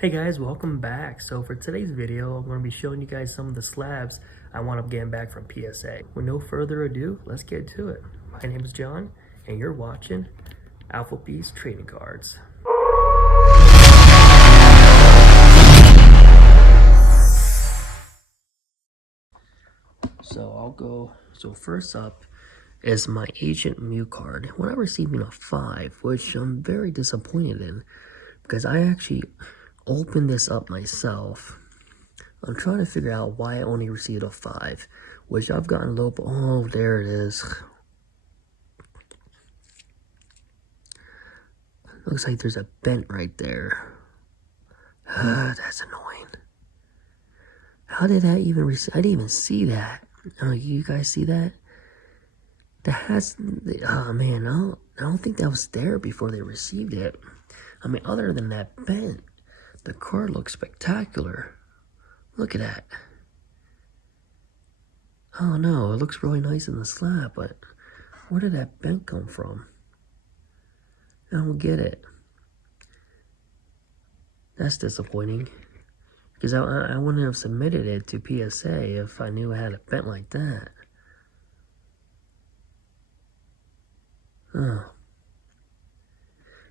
Hey guys, welcome back. So for today's video, I'm going to be showing you guys some of the slabs I wound up getting back from PSA. With no further ado, let's get to it. My name is John, and you're watching Alphabeat's Trading Cards. So first up is my Agent Mew card. When I received a 5, which I'm very disappointed in, because I actually opened this up myself. I'm trying to figure out why I only received a 5, which I've gotten a little bit. Oh, there it is. Looks like there's a bent right there. That's annoying. How did that even receive? I didn't even see that. Oh, you guys see that? That has. Oh man, I don't think that was there before they received it. I mean, other than that bent, the card looks spectacular. Look at that. Oh no, it looks really nice in the slab, but where did that bent come from? I don't get it. That's disappointing. Because I wouldn't have submitted it to PSA if I knew I had a bent like that. Oh.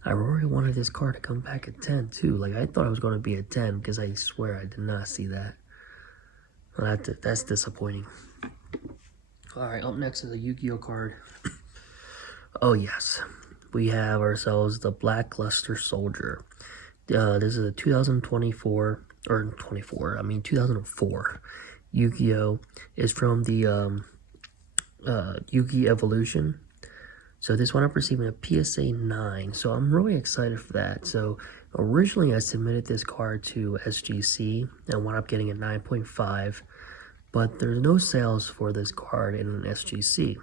I really wanted this card to come back at 10 too. Like, I thought it was going to be at 10 because I swear I did not see that. Well, that's disappointing. Alright, up next is a Yu-Gi-Oh card. Oh yes. We have ourselves the Blackluster Soldier. This is a 2024, or 2004 Yu-Gi-Oh! Is from the Yu-Gi Evolution. So this one I'm receiving a PSA 9, so I'm really excited for that. So originally I submitted this card to SGC and wound up getting a 9.5, but there's no sales for this card in an SGC.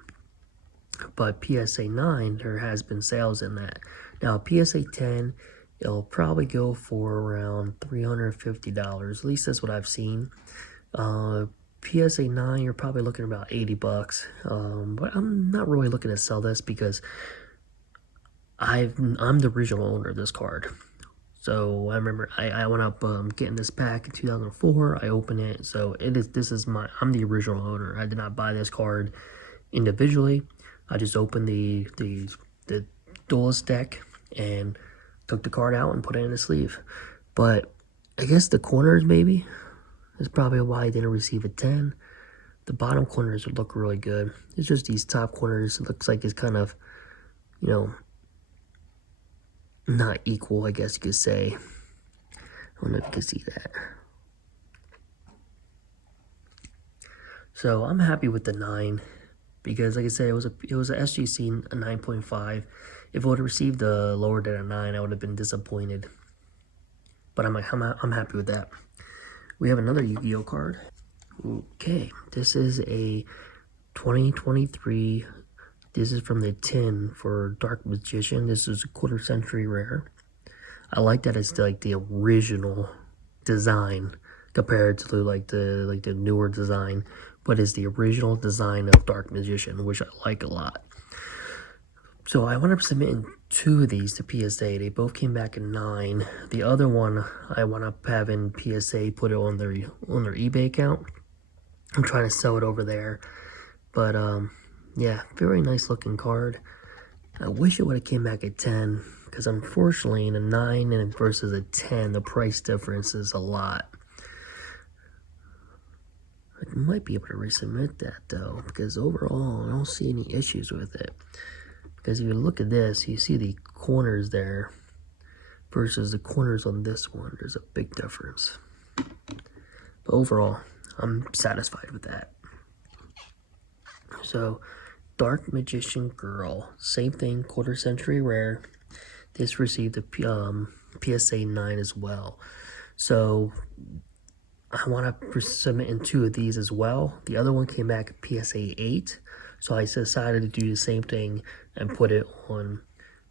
But PSA 9, there has been sales in that. Now PSA 10, it'll probably go for around $350. At least that's what I've seen. PSA 9, you're probably looking about 80 bucks. But I'm not really looking to sell this because I'm the original owner of this card. So I remember I went up getting this pack in 2004. I opened it, so I'm the original owner. I did not buy this card individually. I just opened the duelist deck and took the card out and put it in the sleeve. But I guess the corners maybe is probably why I didn't receive a 10. The bottom corners would look really good. It's just these top corners. It looks like it's kind of, not equal, I guess you could say. I don't know if you can see that. So I'm happy with the 9 because, like I said, it was a SGC 9.5. If it would have received a lower than a 9, I would have been disappointed. But I'm happy with that. We have another Yu-Gi-Oh card. Okay, this is a 2023. This is from the tin for Dark Magician. This is a quarter century rare. I like that it's like the original design compared to like the newer design, but it's the original design of Dark Magician, which I like a lot. So I wound up submitting 2 of these to PSA. They both came back at 9. The other one I wound up having PSA put it on their eBay account. I'm trying to sell it over there, but yeah, very nice looking card. I wish it would have came back at 10, because unfortunately in a 9 and versus a 10, the price difference is a lot. I might be able to resubmit that though, because overall I don't see any issues with it. Because if you look at this, you see the corners there versus the corners on this one. There's a big difference. But overall, I'm satisfied with that. So, Dark Magician Girl, same thing, quarter century rare. This received a PSA 9 as well. So I want to submit in 2 of these as well. The other one came back at PSA 8. So I decided to do the same thing and put it on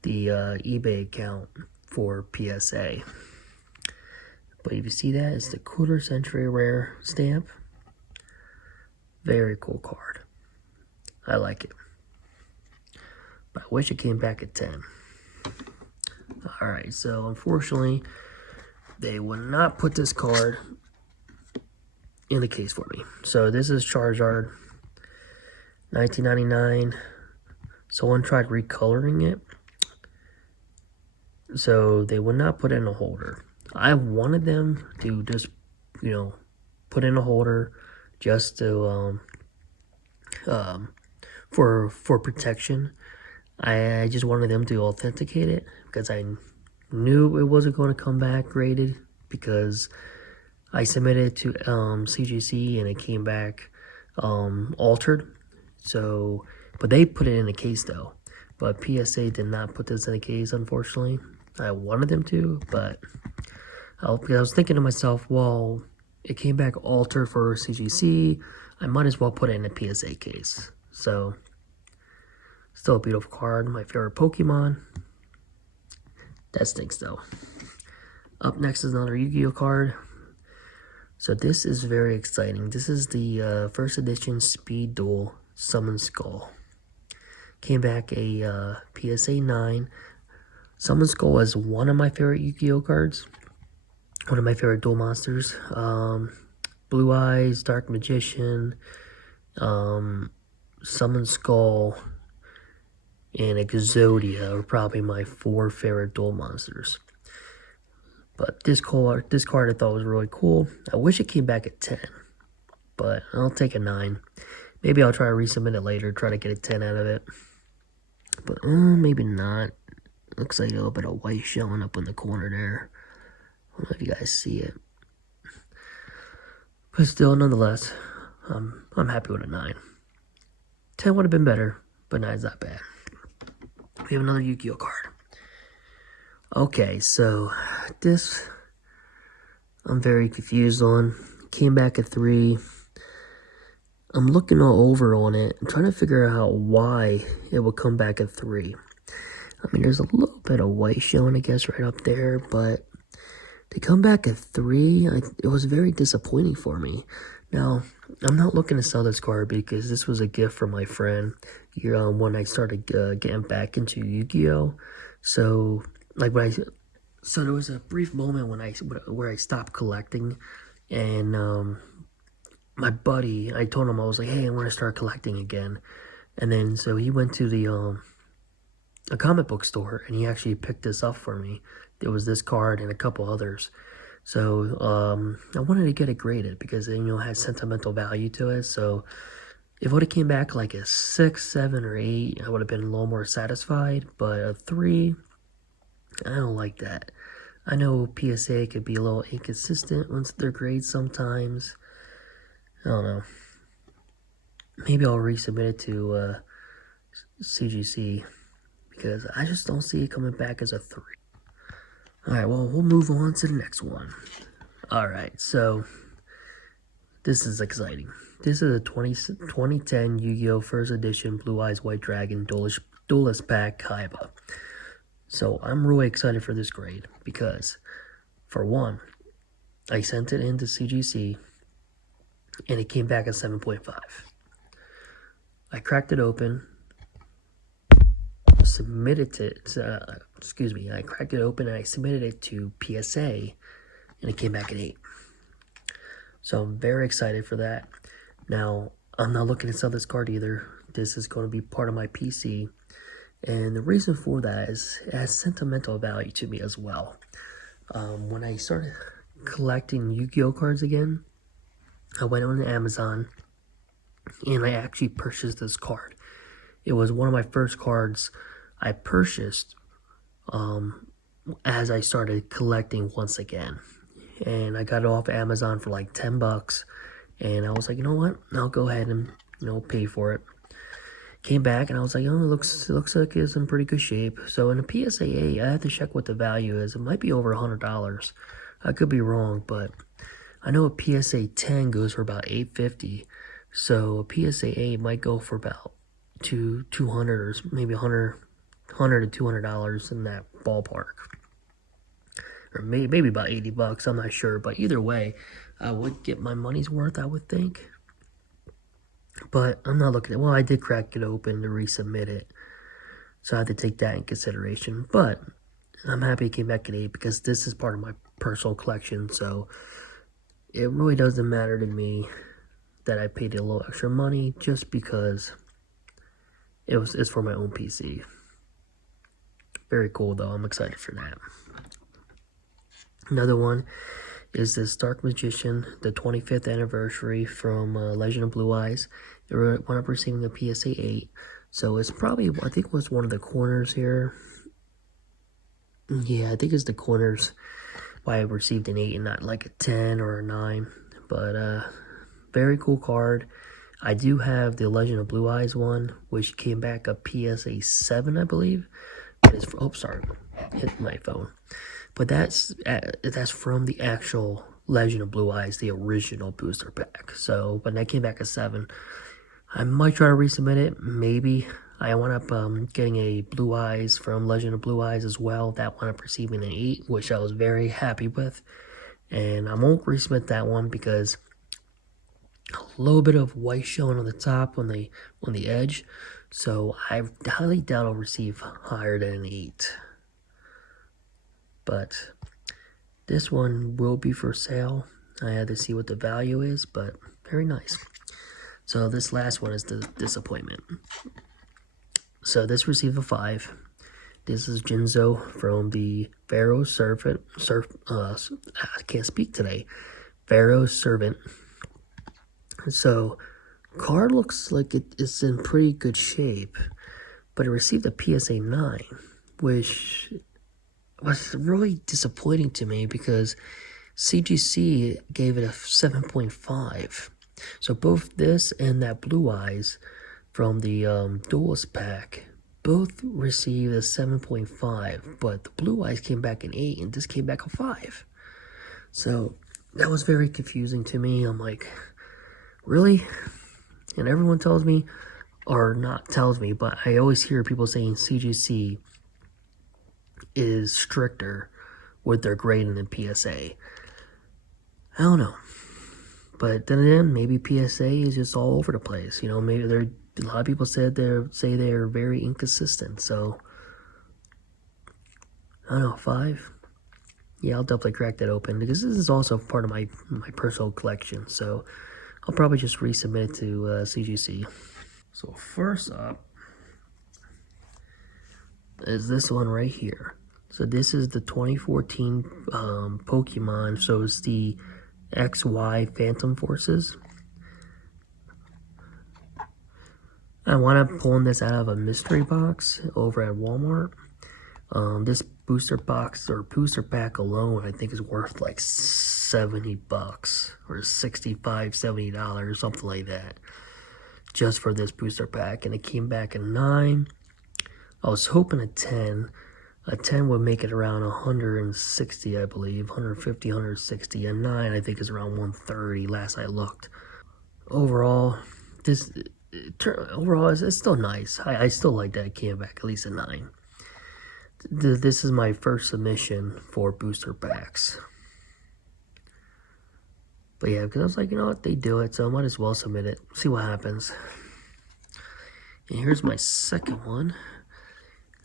the eBay account for PSA. But if you see that, it's the quarter century rare stamp. Very cool card. I like it. But I wish it came back at 10. Alright, so unfortunately, they would not put this card in the case for me. So this is Charizard, 1999. Someone tried recoloring it, so they would not put it in a holder. I wanted them to just, put in a holder just to for protection. I just wanted them to authenticate it because I knew it wasn't going to come back graded, because I submitted it to CGC and it came back altered. So, but they put it in a case though. But PSA did not put this in a case, unfortunately. I wanted them to, but because I was thinking to myself, well, it came back altered for CGC. I might as well put it in a PSA case. So, still a beautiful card. My favorite Pokemon. That stinks though. Up next is another Yu-Gi-Oh card. So this is very exciting. This is the first edition Speed Duel Summon Skull. Came back a PSA 9. Summon Skull is one of my favorite Yu-Gi-Oh cards. One of my favorite duel monsters. Blue Eyes, Dark Magician, Summon Skull, and Exodia are probably my 4 favorite duel monsters. But this card I thought was really cool. I wish it came back at 10, but I'll take a 9. Maybe I'll try to resubmit it later, try to get a 10 out of it. But maybe not. Looks like a little bit of white showing up in the corner there. I don't know if you guys see it. But still, nonetheless, I'm happy with a 9. 10 would have been better, but 9's not bad. We have another Yu-Gi-Oh card. Okay, so this I'm very confused on. Came back at 3. I'm looking all over on it. I'm trying to figure out why it would come back at 3. I mean, there's a little bit of white showing, I guess, right up there, but to come back at 3, it was very disappointing for me. Now, I'm not looking to sell this card because this was a gift from my friend when I started getting back into Yu-Gi-Oh. So, so there was a brief moment where I stopped collecting, and my buddy, I told him, I was like, hey, I want to start collecting again. And then so he went to a comic book store, and he actually picked this up for me. There was this card and a couple others. So I wanted to get it graded because it has sentimental value to it. So if it would have came back like a 6, 7, or 8, I would have been a little more satisfied. But a 3, I don't like that. I know PSA could be a little inconsistent once their grades sometimes. I don't know. Maybe I'll resubmit it to CGC because I just don't see it coming back as a 3. Alright, well, we'll move on to the next one. Alright, so this is exciting. This is a 2010 Yu-Gi-Oh! First Edition Blue Eyes White Dragon Duelist Pack Kaiba. So I'm really excited for this grade because, for one, I sent it into CGC and it came back at 7.5. I cracked it open, submitted it, I cracked it open and I submitted it to PSA and it came back at 8. So I'm very excited for that. Now, I'm not looking to sell this card either. This is going to be part of my PC. And the reason for that is it has sentimental value to me as well. When I started collecting Yu-Gi-Oh cards again, I went on Amazon and I actually purchased this card. It was one of my first cards I purchased as I started collecting once again. And I got it off Amazon for like $10. And I was like, you know what? I'll go ahead and, pay for it. Came back and I was like, oh, it looks like it's in pretty good shape. So in a PSA 8, I have to check what the value is. It might be over $100. I could be wrong, but I know a PSA 10 goes for about $850. So a PSA 8 might go for about $200 or maybe $100 to $200 in that ballpark. Or maybe about $80, I'm not sure. But either way, I would get my money's worth, I would think. But I'm not looking at, well, I did crack it open to resubmit it. So I have to take that in consideration. But I'm happy it came back at 8 because this is part of my personal collection, so it really doesn't matter to me that I paid a little extra money just because it's for my own PC. Very cool though, I'm excited for that. Another one is this Dark Magician, the 25th anniversary from Legend of Blue Eyes. They wound up receiving a PSA 8, so it's probably, I think it was one of the corners here. Yeah, I think it's the corners why I received an 8 and not like a 10 or a 9. But very cool card. I do have the Legend of Blue Eyes one, which came back a PSA 7, I believe. It's, oh, sorry, hit my phone. But that's from the actual Legend of Blue Eyes, the original booster pack. So, but that came back a 7. I might try to resubmit it, maybe. I wound up getting a Blue Eyes from Legend of Blue Eyes as well. That wound up receiving an 8, which I was very happy with. And I won't resubmit that one because a little bit of white showing on the top on the edge. So I highly doubt I'll receive higher than an 8. But this one will be for sale. I had to see what the value is, but very nice. So this last one is the disappointment. So this received a 5. This is Jinzo from the Pharaoh's Servant. I can't speak today. Pharaoh's Servant. So card looks like it's in pretty good shape, but it received a PSA 9, which was really disappointing to me because CGC gave it a 7.5. So both this and that Blue Eyes from the Duelist pack both received a 7.5, but the Blue Eyes came back an 8 and this came back a 5. So that was very confusing to me. I'm like, really? And everyone tells me, or not tells me, but I always hear people saying CGC is stricter with their grading than PSA. I don't know. But then again, maybe PSA is just all over the place. You know, maybe a lot of people say they're very inconsistent. So I don't know, 5. Yeah, I'll definitely crack that open because this is also part of my personal collection. So I'll probably just resubmit it to CGC. So first up is this one right here. So this is the 2014 Pokemon. So it's the XY Phantom Forces. I wound up pulling this out of a mystery box over at Walmart. This booster box or booster pack alone, I think is worth like $70 or $65, $70, something like that, just for this booster pack. And it came back a 9. I was hoping a 10. A 10 would make it around 160, I believe, 150, 160. A 9, I think, is around 130. Last I looked. Overall, it's still nice. I still like that it came back at least a 9. This is my first submission for booster packs. But yeah, because I was like, you know what, they do it, so I might as well submit it. See what happens. And here's my second one.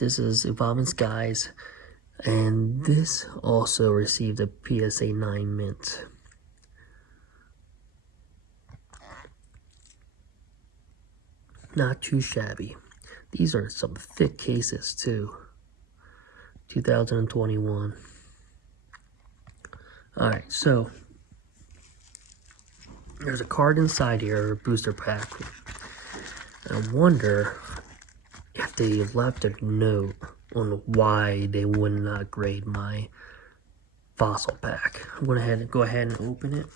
This is Evolving Skies. And this also received a PSA 9 mint. Not too shabby. These are some thick cases too. 2021. Alright, so there's a card inside here, a booster pack. I wonder if they left a note on why they would not grade my fossil pack. I'm going to go ahead and open it.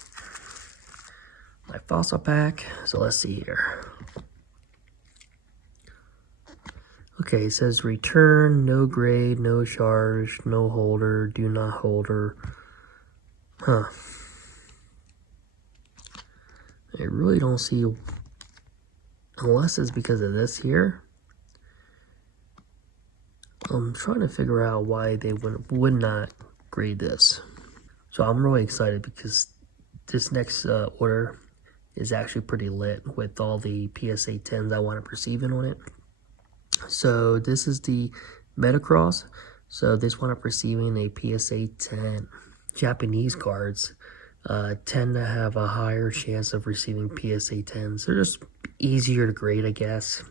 My fossil pack. So let's see here. Okay, it says return, no grade, no charge, no holder, do not holder. Huh. I really don't see, unless it's because of this here. I'm trying to figure out why they would not grade this. So I'm really excited because this next order is actually pretty lit with all the PSA 10s I want to receiving on it. So this is the Metacross. So this one up receiving a PSA 10. Japanese cards tend to have a higher chance of receiving PSA 10s. They're just easier to grade, I guess.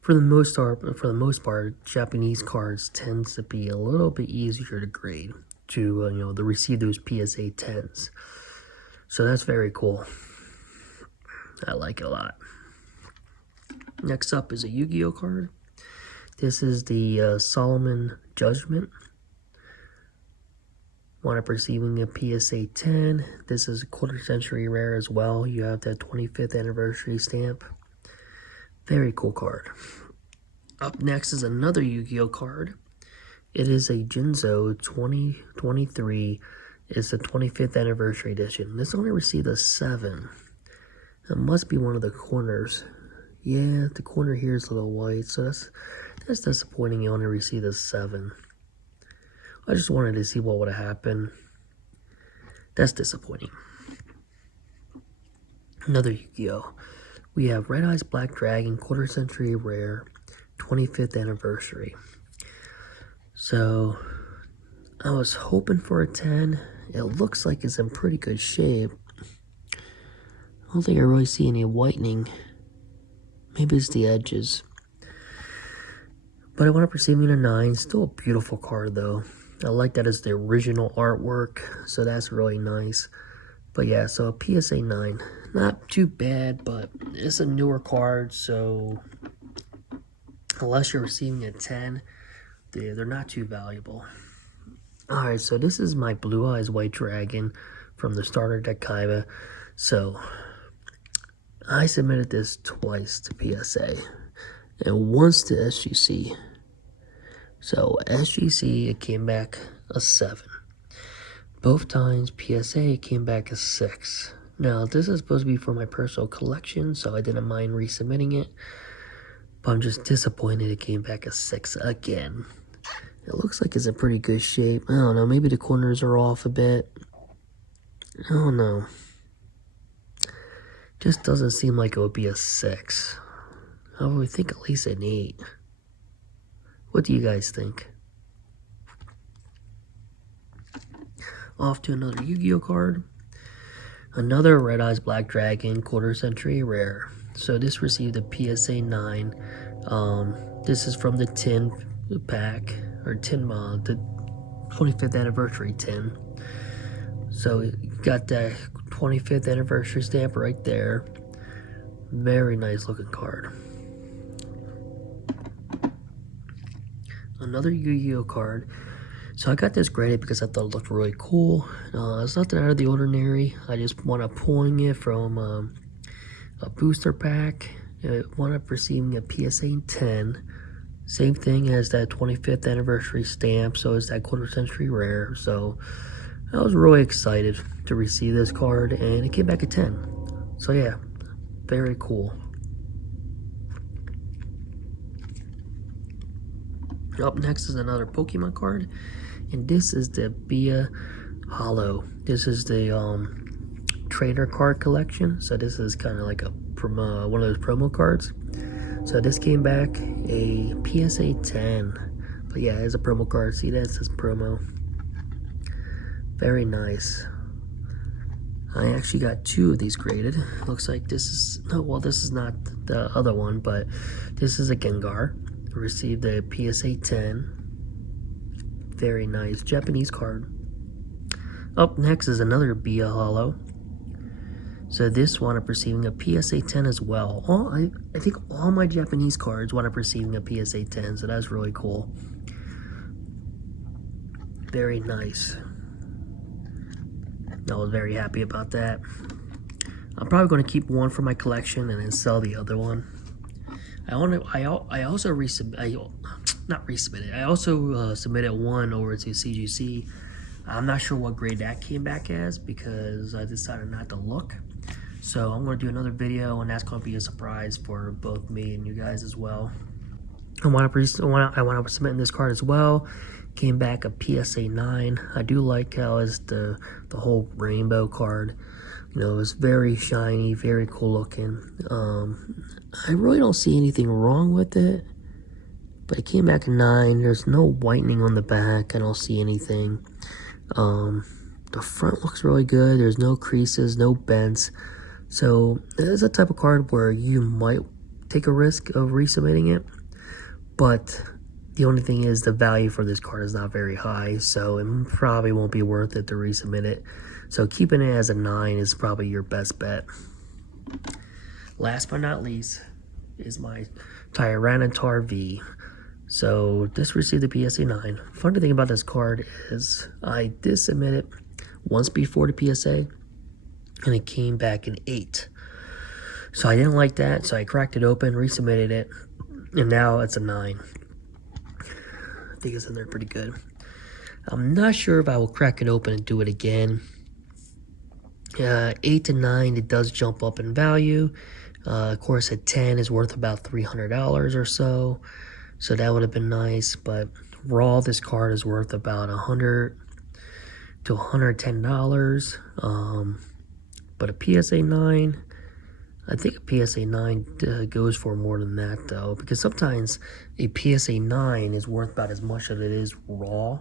For the most part, Japanese cards tends to be a little bit easier to grade to to receive those PSA 10s. So that's very cool. I like it a lot. Next up is a Yu-Gi-Oh card. This is the Solomon Judgment. One up receiving a PSA 10. This is a quarter century rare as well. You have that 25th anniversary stamp. Very cool card. Up next is another Yu-Gi-Oh card. It is a Jinzo 2023. It's the 25th anniversary edition. This only received a 7. It must be one of the corners. Yeah, the corner here is a little white, so that's disappointing. You only received a 7. I just wanted to see what would have happened. That's disappointing. Another Yu-Gi-Oh! We have Red Eyes Black Dragon, quarter century rare, 25th anniversary. So, I was hoping for a 10. It looks like it's in pretty good shape. I don't think I really see any whitening. Maybe it's the edges. But I wound up receiving a 9. Still a beautiful card though. I like that it's the original artwork, so that's really nice. But yeah, so a PSA 9. Not too bad, but it's a newer card, so unless you're receiving a 10, they're not too valuable. Alright, so this is my Blue Eyes White Dragon from the starter deck Kaiba. So, I submitted this twice to PSA and once to SGC. So, SGC, it came back a 7. Both times, PSA came back a 6. Now, this is supposed to be for my personal collection, so I didn't mind resubmitting it. But I'm just disappointed it came back a 6 again. It looks like it's in pretty good shape. I don't know, maybe the corners are off a bit. I don't know. Just doesn't seem like it would be a 6. I would think at least an 8. What do you guys think? Off to another Yu-Gi-Oh card. Another Red Eyes Black Dragon, quarter century rare. So this received a PSA 9. This is from the tin pack, or tin mod, the 25th anniversary tin. So you got that 25th anniversary stamp right there. Very nice looking card. Another Yu-Gi-Oh card. So I got this graded because I thought it looked really cool. It's nothing out of the ordinary. I just wound up pulling it from a booster pack. It wound up receiving a PSA 10. Same thing as that 25th anniversary stamp. So it's that quarter century rare. So I was really excited to receive this card, and it came back a 10. So yeah, very cool. Up next is another Pokemon card, and this is the Bia Hollow. This is the trainer card collection, so this is kind of like a one of those promo cards. So this came back a PSA 10, but yeah, it's a promo card. See that, it says promo. Very nice. I actually got 2 of these graded. Looks like this is, no, well, this is not the other one, but this is a Gengar. Received a PSA 10. Very nice Japanese card. Up next is another Bia Hollow. So this wound up receiving a PSA 10 as well. I think all my Japanese cards wound up receiving a PSA 10, so that's really cool. Very nice. I was very happy about that. I'm probably going to keep one for my collection and then sell the other one. I also submitted one over to CGC. I'm not sure what grade that came back as because I decided not to look. So I'm going to do another video, and that's going to be a surprise for both me and you guys as well. I want to submit this card as well. Came back a PSA 9. I do like how it's the whole rainbow card. You know, it's very shiny, very cool looking. I really don't see anything wrong with it, but it came back a 9. There's no whitening on the back. I don't see anything. The the front looks really good. There's no creases, no bends. So it's a type of card where you might take a risk of resubmitting it, but the only thing is the value for this card is not very high, so it probably won't be worth it to resubmit it. So keeping it as a 9 is probably your best bet. Last but not least is my Tyranitar V. So this received a PSA 9. Funny thing about this card is I did submit it once before the PSA, and it came back an 8. So I didn't like that, so I cracked it open, resubmitted it, and now it's a 9. I think it's in there pretty good. I'm not sure if I will crack it open and do it again. 8 to 9, it does jump up in value. Of course, at 10 is worth about $300 or so. So that would have been nice, but raw, this card is worth about $100 to $110. But a PSA 9, I think a PSA 9 goes for more than that, though, because sometimes a PSA 9 is worth about as much as it is raw,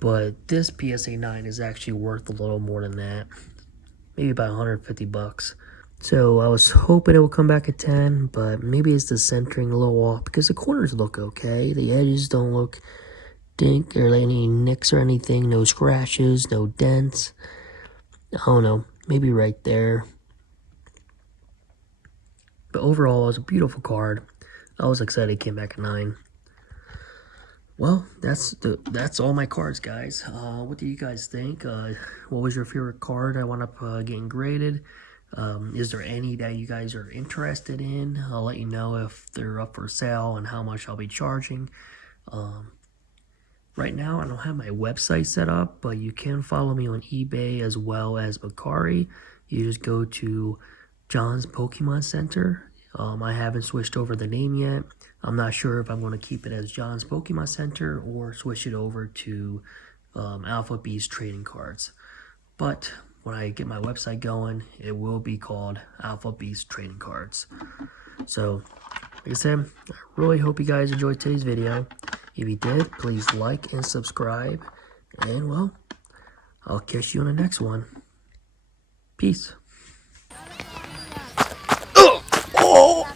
but this PSA 9 is actually worth a little more than that, maybe about $150. So I was hoping it would come back at 10, but maybe it's the centering a little off, because the corners look okay. The edges don't look dink or any nicks or anything, no scratches, no dents. I don't know, maybe right there. But overall, it was a beautiful card. I was excited it came back at 9. Well, that's all my cards, guys. What do you guys think? What was your favorite card I wound up getting graded? Is there any that you guys are interested in? I'll let you know if they're up for sale and how much I'll be charging. Right now, I don't have my website set up, but you can follow me on eBay as well as Bakari. You just go to John's Pokemon Center. I haven't switched over the name yet. I'm not sure if I'm going to keep it as John's Pokemon Center or switch it over to Alpha Beast Trading Cards. But when I get my website going, it will be called Alpha Beast Trading Cards. So, like I said, I really hope you guys enjoyed today's video. If you did, please like and subscribe. And, well, I'll catch you on the next one. Peace. Oh,